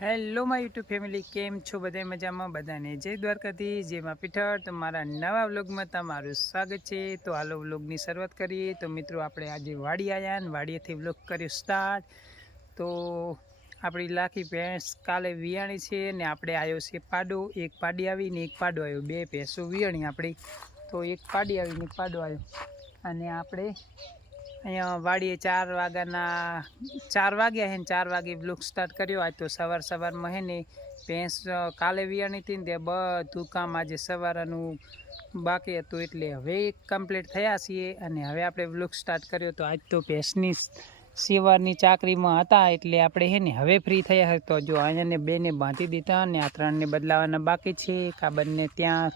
Hello, my YouTube family, કેમ છો બધા? મજામાં બધાને? જય દ્વારકાથી જેમાં પીઠળ. તમારા નવા વ્લોગમાં તમારું સ્વાગત છે. તો હાલો વ્લોગની શરૂઆત કરીએ. તો મિત્રો, આપણે આજે વાડી આવ્યા ને વાડીએથી વ્લોગ કર્યો સ્ટાર્ટ તો આપણી લાખી ભેંસ કાલે વિયાણી છે ને આપણે આવ્યો છે પાડો. એક પાડી આવી ને એક પાડો આવ્યો બે ભેંસો વિયાણી આપણી. તો એક પાડી આવી ને એક પાડો આવ્યો અને આપણે અહીંયા વાડીએ ચાર વાગ્યાના, ચાર વાગ્યા હે ને ચાર વાગે બ્લોક સ્ટાર્ટ કર્યો. આજ તો સવાર સવારમાં હે ભેંસ કાલે વિયાણી હતી ને તે બધું કામ આજે સવારનું બાકી હતું. એટલે હવે કમ્પ્લીટ થયા છીએ અને હવે આપણે બ્લોક સ્ટાર્ટ કર્યો. તો આજ તો ભેંસની સેવાની ચાકરીમાં હતા એટલે આપણે હે ને હવે ફ્રી થયા તો જો અહીંયાને બેને બાંધી દીધા અને આ ત્રણને બદલાવાના બાકી છે. કાબરને ત્યાં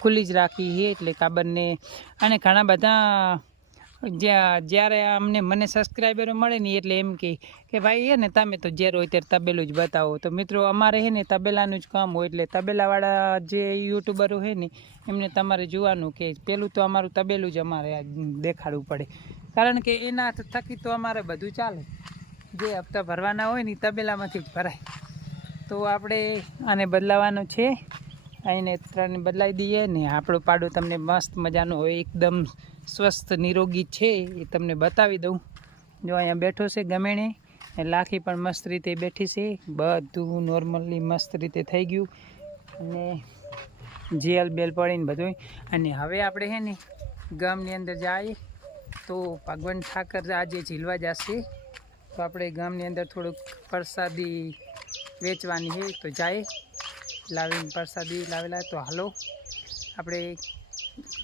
ખુલ્લી જ રાખી છે એટલે કાબરને અને ઘણા બધા જ્યાં, જ્યારે અમને, મને સબસ્ક્રાઈબરો મળે ને એટલે એમ કે કે ભાઈ એ ને તમે તો જ્યારે હોય ત્યારે તબેલું જ બતાવો. તો મિત્રો અમારે હે ને તબેલાનું જ કામ હોય એટલે તબેલાવાળા જે યુટ્યુબરો છે ને, એમને તમારે જોવાનું કે પેલું તો અમારું તબેલું જ અમારે દેખાડવું પડે. કારણ કે એના થકી તો અમારે બધું ચાલે. જે હપ્તા ભરવાના હોય ને તબેલામાંથી જ ભરાય. તો આપણે આને બદલાવાનું છે. અહીંને ત્રણ બદલાવી દઈએ ને આપણો પાડો તમને મસ્ત મજાનો હોય, એકદમ સ્વસ્થ, નિરોગી છે એ તમને બતાવી દઉં. જો અહીંયા બેઠો છે ગમેણે, ને લાખી પણ મસ્ત રીતે બેઠી છે. બધું નોર્મલી મસ્ત રીતે થઈ ગયું. અને જેલ બેલ પડીને બધું અને હવે આપણે છે ને ગામની અંદર જાય તો ભગવાન ઠાકર આજે ઝીલવા જશે. તો આપણે ગામની અંદર થોડુંક પ્રસાદી વેચવાની છે તો જાય. લાવીને પ્રસાદી લાવેલા તો હાલો. આપણે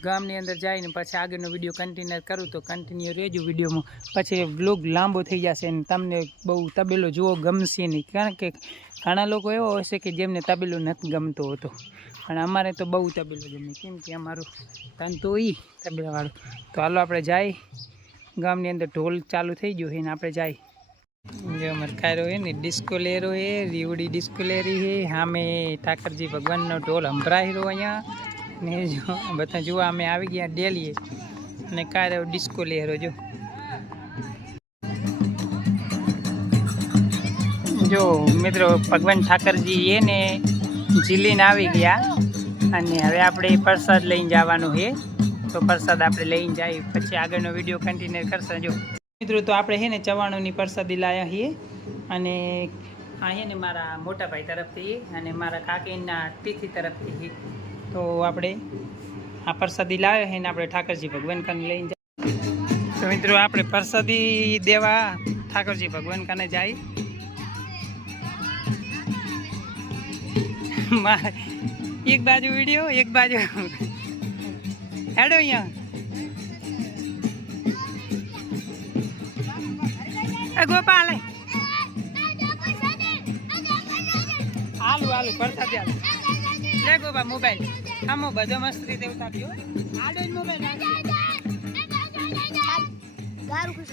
ગામની અંદર જઈને પછી આગળનો વીડિયો કન્ટિન્યુ કરું તો કન્ટિન્યુ રહેજો વિડીયોમાં. પછી બ્લોગ લાંબો થઈ જશે અને તમને બહુ તબેલો જોવો ગમશે નહીં. કારણ કે ઘણા લોકો એવો હશે કે જેમને તબેલો નથી ગમતો હોતો. પણ અમારે તો બહુ તબેલો ગમે. કેમ કે અમારું ધંધો એ તબેલાવાળું. તો હાલો આપણે જાય. ગામની અંદર ઢોલ ચાલુ થઈ ગયો છે ને આપણે જાય. જે અમારે ખાયરો હે ને ડિસ્કો લેરો હે, રીવડી ડિસ્કો લેરી હે સામે ઠાકરજી ભગવાનનો ઢોલ સંભળાયેલો અહીંયા. ને જો, બધા જોવા અમે આવી ગયા ડેલીએ. અને કાયરો ડિસ્કો લેરો, જો. જો, મિત્રો, ભગવાન ઠાકરજી એ ને, ઝીલીને આવી ગયા. અને હવે આપણે પ્રસાદ લઈને જવાનું છે તો પ્રસાદ આપણે લઈને જાય, પછી આગળનો વીડિયો કન્ટિન્યુ કરશે, જો. મિત્રો, તો આપણે હે ને ચવાણુંની પ્રસાદી લાયા છીએ. અને આ ને મારા મોટા ભાઈ તરફથી અને મારા કાકીના તિથિ તરફથી. તો આપણે આ પ્રસાદી લાવ્યા છે ને આપણે ઠાકરજી ભગવાન કને લઈને તો મિત્રો, આપણે પ્રસાદી દેવા ઠાકરજી ભગવાન કને જાય એક બાજુ વીડિયો, એક બાજુ. હેડો અહીંયા. એ ગોપાલ હાલું હાલું પ્રસાદી હાલું લે ગોપા મોબાઈલ. આમો બધો મસ્ત રીતે ઉતાર્યો આડો મોબાઈલ ગારું ખુશ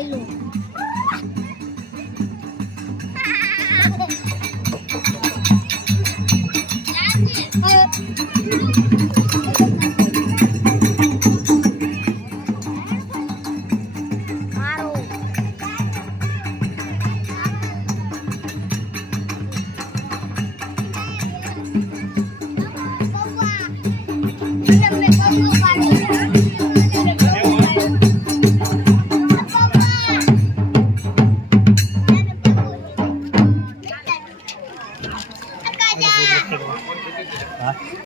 Hello.